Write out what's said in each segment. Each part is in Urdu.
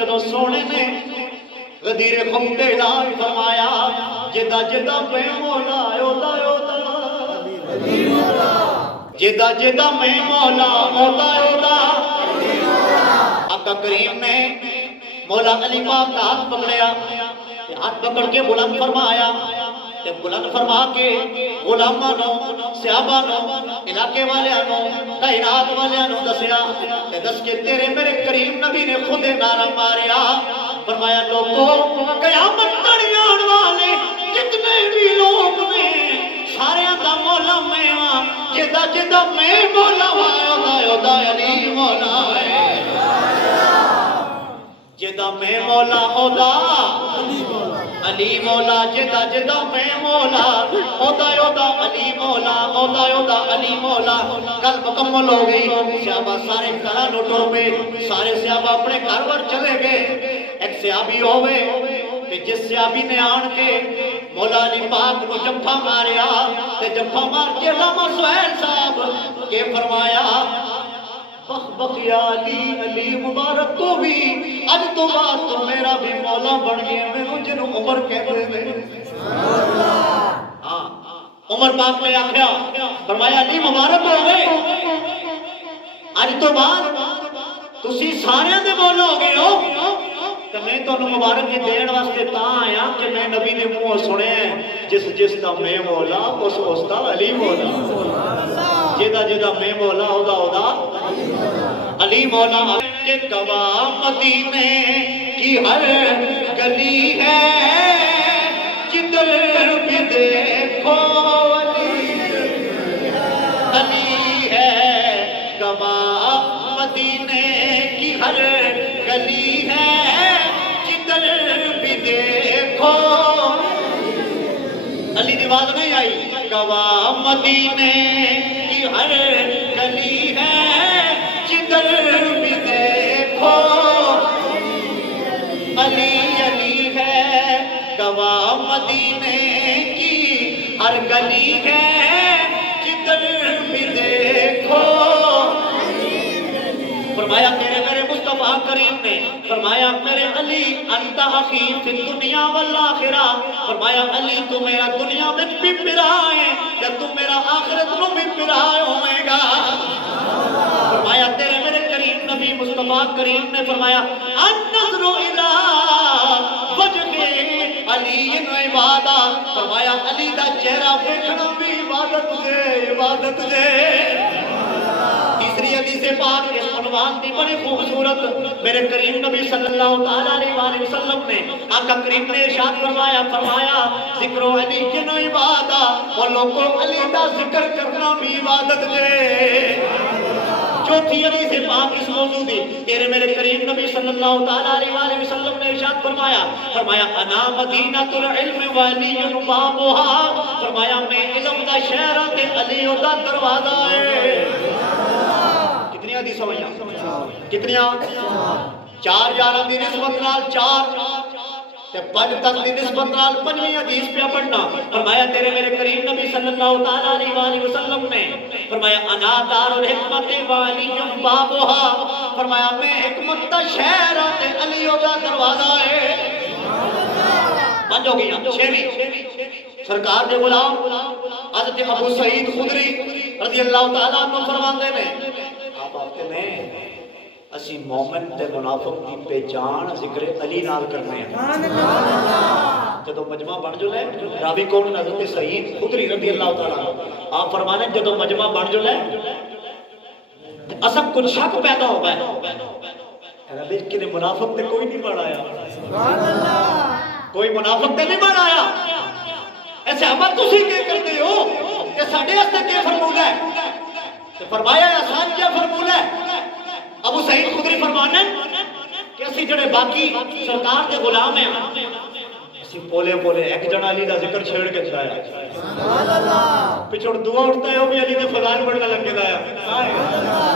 جدو سونے نے غدیر خم تے اعلان فرمایا جدا جدا میں مولا اودا اودا جدا جدا میں مولا اودا اودا آقا کریم نے مولا علی پاک کا ہاتھ پکڑیا ہاتھ پکڑ کے بلند فرمایا تے بلند فرما کے غلامانوں صحابانوں علاقے والیانوں کائنات والیانوں دسیا تے دس کے تیرے میرے کریم نبی نے خود نعرہ ماریا فرمایا لوگوں قیامت تڑی آن والے جتنے بھی لوگ میں سارے دا مولا میں ہاں جدا جدا میں مولا اودا علی مولا ہے جدا میں مولا اودا علی مولا جدا جدا میں مولا اودا اودا علی مولا اودا اودا علی مولا کل مکمل ہو گئی صحابہ سارے گھراں نو ٹر پے سارے صحابہ اپنے گھر ور چلے گئے ایک صحابی ہوئے کہ جس صحابی نے آن کے مولا علی پاک کو جفا ماریا تے جفا مار کے علامہ سہیل صاحب کے فرمایا بخ بخ یا علی علی مبارک کو بھی اج تو بعد تو میرا بھی مولا بن گیا میں جنوں عمر کہتے ہیں ہاں عمر پاک نے آکھیا فرمایا علی مبارک ہو گئے اج تو بعد تسی سارے دے مولا ہو گئے ہو تو میں تو مبارک کی دین واسطے تا آیا کہ میں نبی نے منہ سنے جس جس دا میں مولا اس دا علی مولا جدا جدا میں مولا اودا اودا علی مولا کے گواہ مدینے کی ہر گلی ہے جدھر بھی دیکھو علی ہے گواہ مدینے کی ہر گلی ہے جدھر بھی دیکھو علی دی آواز نہیں آئی گواہ مدینے کی ہر گلی ہے جدھر بھی دیکھو علی علی ہے گواہ مدینے کی ہر گلی ہے جدھر بھی دیکھو فرمایا تیرے میرے مصطفیٰ کریم نے فرمایا میرے علی انت اخی فی الدنیا والآخرہ فرمایا علی تو میرا دنیا میں بھی پیرا ہے کہ تو میرا آخرت میں بھی پیرا ہوئے گا فرمایا تیرے میرے کریم نبی مصطفیٰ کریم نے فرمایا النظر الہ وجہ علی عبادہ فرمایا علی دا چہرہ دیکھنا بھی عبادت دے تیسری حدیث پاک اس عنوان دی بڑی خوبصورت میرے کریم نبی صلی اللہ علیہ وآلہ وسلم نے آقا کریم نے ارشاد فرمایا ذکر علی کی نو عبادہ اور لوگوں علی دا ذکر کرنا بھی عبادت دے چوتھی حدیث پاک اس موضوع دی تیرے میرے کریم نبی صلی اللہ علیہ وآلہ وسلم نے ارشاد فرمایا انا مدینۃ العلم وعلی بابها فرمایا میں علم دا شہر تے علی دا دروازہ ہے کتنی حدیث ہوئیاں کتنی چار یارہ دی نسبت نال چار تے پنج تک دی نسبت نال پنجویں حدیث پہ پڑھنا فرمایا تیرے میرے کریم نبی صلی اللہ علیہ وآلہ وسلم نے فرمایا انا دار الحکمت وعلی بابها فرمایا میں حکمت دا شہر تے علی دا دروازہ ہے پنج ہو گئی چھویں سرکار دے غلام حضرت ابو سعید خدری رضی اللہ تعالیٰ عنہ فرماندے نے آپ آتے میں اسی مومن تے منافق کی پہچان ذکر علی نال کرنے ہیں جدو مجمع بن جو لے راوی کون حضرت سعید خدری رضی اللہ تعالیٰ عنہ آپ فرمانے جدو مجمع بن جو لے اصلا کچھ شک پیدا ہو گئے ربی کنے منافق تے کوئی نہیں بڑھایا کوئی منافق تے نہیں بڑھایا ایسے عمل تو سی کے کرتے ہو کہ ساڑھے ہستے کے فرمولا ہے فرمایا آسان کیا فرمولا ہے ابو سعید خدری فرمانے کہ اسی جڑے باقی سرکار کے غلام ہیں اسی پولے پولے ایک جڑا علی دا ذکر چھیڑ کے چاہیا پچھوڑ دعا اٹھتا ہے وہ بھی علی دے فضائل بڑھنا لگے دایا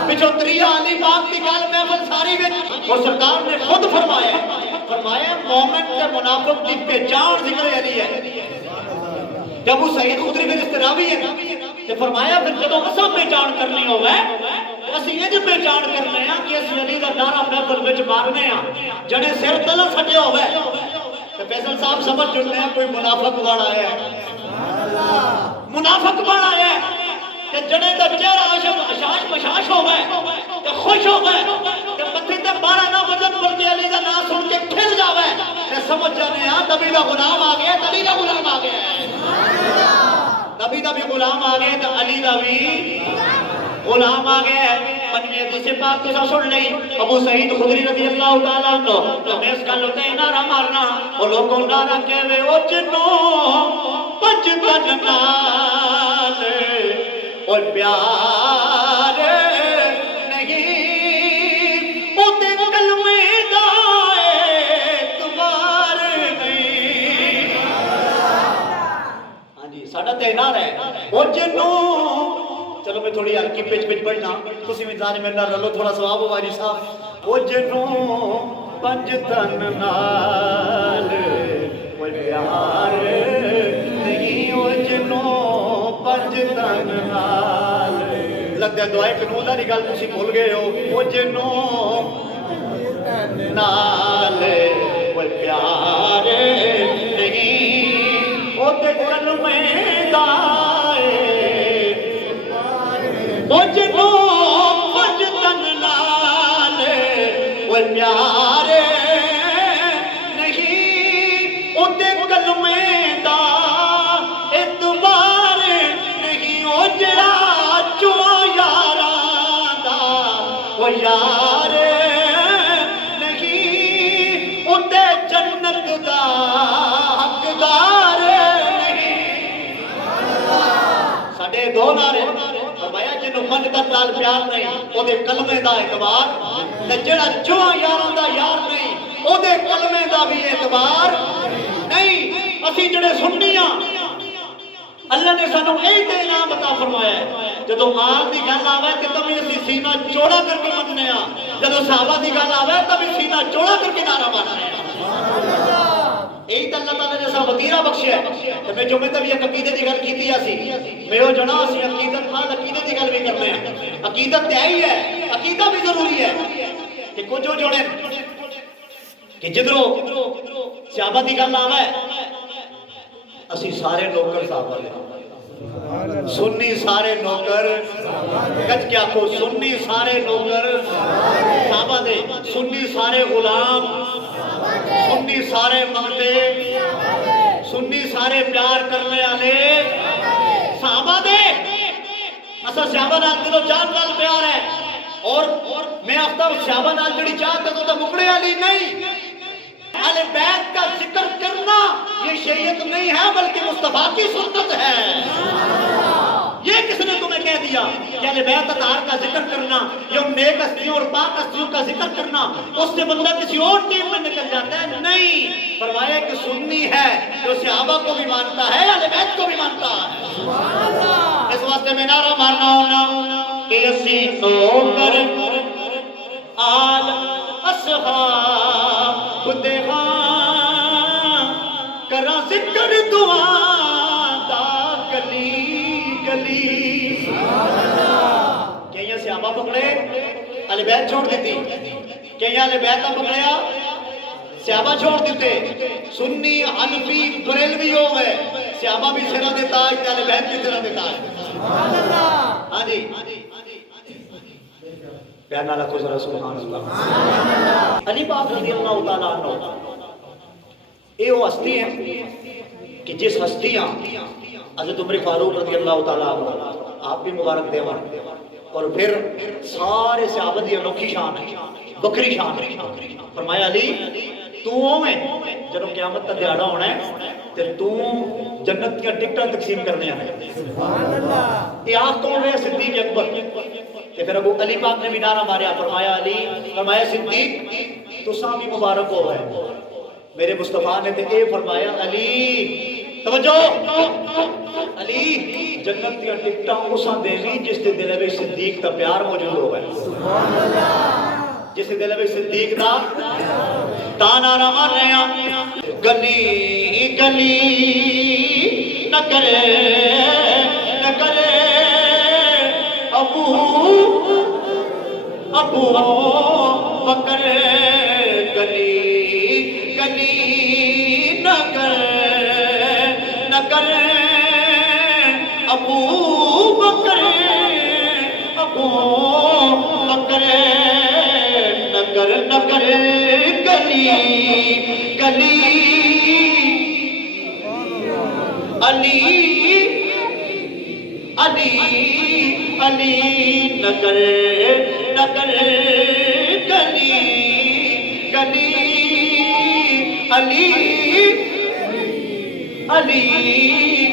پچھوڑ تریہ علی پاک دی گال محفل ساری وچ اور سرکار نے خود فرمایا مومن تے منافق دی پہچان ذکر علی ہے جب وہ سعید خدری میں استراوی ہے کہ فرمایا پھر جب اسا پہچان کرنی ہوگا اسی یہ پہچان کرنے ہیں کہ اسی علی دا نعرہ محفل وچ مارنے ہیں جڑے سر تلے سٹے ہوئے تے فیصل صاحب سمجھ جڑنے ہیں کوئی منافق والا ہے منافق والا ہے کہ جڑے دا چہرہ اشاش پشاش ہوئے تے خوش ہوئے تے متھی تے 12 نہ وزن بلکہ علی دا نام سن کے کھل جاوے تے سمجھ جانے ہیں نبی دا غلام آ گیا علی دا غلام آ گیا نبی دا بھی غلام آ گئے تو علی دا بھی غلام آ گیا ہے پنجویں حدیث پاک تو سن لئی ابو سعید خدری رضی اللہ تعالیٰ عنہ تو میں اس کا لوٹے نعرہ مارنا وہ لوگوں نعرہ کہوے او جنو پنج تن نال اور پیار نہیں او تے کلمے دا اعتبار نہیں ہاں جی ساڈا تے نعرہ ہے او جنو چلو میں تھوڑی ہلکی پچ پڑھنا تسی بھی جان میرے نال رلو تھوڑا ثواب ہو واجی صاحب او جنو پنج تن نال کوئی پیار نہیں او جنو پنج تن نال لگدا دعائے قنوت دی گل تسی بھول گئے ہو او جنو نال کوئی پیار نہیں او تے کلمے دا او جنو پنج تن نال وہ پیار نہیں او تے کلمے دا اعتبار نہیں او جڑا چواں یاراں دا وہ یار نہیں او تے جنت دا حقدار نہیں ساڈے دو نعرے فرمایا جنوں پنج تن نال پیار نہیں او دے کلمے دا اعتبار تے جڑا چواں یاراں دا یار نہیں او دے کلمے دا بھی اعتبار نہیں اسی جڑے سننیاں اللہ نے سانوں اے تے انعام عطا فرمایا ہے جدوں مال دی گل آوے تے تبھی اسی سینہ چوڑا کر کے مننے ہاں جدوں صحابہ دی گل آوے تبھی سینہ چوڑا کر کے نعرہ مارنے ہاں یہی تو اللہ تعالیٰ نے سا وطیرہ بخشیا ہے تو میں جو میں تب یہ عقیدے دی گل کیتی ہے میں ہو جنا اسی عقیدت مال عقیدے دی گل بھی کرنے ہیں عقیدت تیائی ہے عقیدہ بھی ضروری ہے کہ کچھ جو جوڑے کہ جدروں صحابہ دی گل آوے اسی سارے نوکر صحابہ دے سنی سارے نوکر کچھ کیا کو سنی سارے نوکر صحابہ دے سنی سارے غلام سنی سارے منگتے سنی سارے پیار کرنے والے صحابہ دے اسا صحابہ نال دلو جان نال پیار ہے اور میں آختا ہوں صحابہ نال جڑی چاہتا تو مکڑے والی نہیں اہل بیت کا ذکر کرنا یہ شریعت نہیں ہے بلکہ مصطفیٰ کی سنت ہے یہ کس نے تمہیں کہہ دیا کہ اہل بیت اطہار کا ذکر کرنا یا ان نیک ہستیوں اور پاک ہستیوں کا ذکر کرنا اس سے بندہ کسی اور ٹیم میں نکل جاتا ہے نہیں فرمایا کہ سنی ہے جو صحابہ کو بھی مانتا ہے اہل بیت کو بھی مانتا ہے اس واسطے میں نعرہ مارنا ہونا کہ اسی نوکر آل اصحاب خدے کرا ذکر دعا دا گلی گلی کہیں صحابہ پکڑے اہل بیت چھوڑ دیتی کہیں اہل بیت نہ پکڑیا صحابہ چھوڑ دیتے سنی حنفی بریلوی ہو گئے صحابہ بھی سرہ دیتا ہے اہل بیت بھی سرہ دیتا ہے ہاں جی پیار نالا کو ذرا سبحان اللہ علی پاک رضی اللہ تعالیٰ عنہ اے وہ ہستی ہیں کہ جس ہستیاں حضرت عمر فاروق رضی اللہ تعالیٰ عنہ آپ بھی مبارک دیوان اور پھر سارے صحابہ دی انوکھی شان ہے بکری شان ہے فرمایا علی تو میں جب قیامت کا دیہڑا ہونا ہے تے تو جنت کی ٹکٹاں تقسیم کرنے ہیں سبحان اللہ یہ آخ کون ہے صدیق اکبر تے پھر ابو علی پاک نے بھی نعرہ ماریا فرمایا علی فرمایا صدیق تو ساں بھی مبارک ہو ہے میرے مصطفیٰ نے تے اے فرمایا علی توجہ علی جنت کی ٹکٹاں اساں دیوی جس دے دل وچ صدیق دا پیار موجود ہوگا سبحان اللہ جس دے دل وچ صدیق دا تا نعرہ مار رہے ہیں گلی گلی نہ کرے ابو ابو بکر گلی گلی نہ کر ابو بکر نہ کر گلی گلی علی علی علی نہ کر گلی گلی علی علی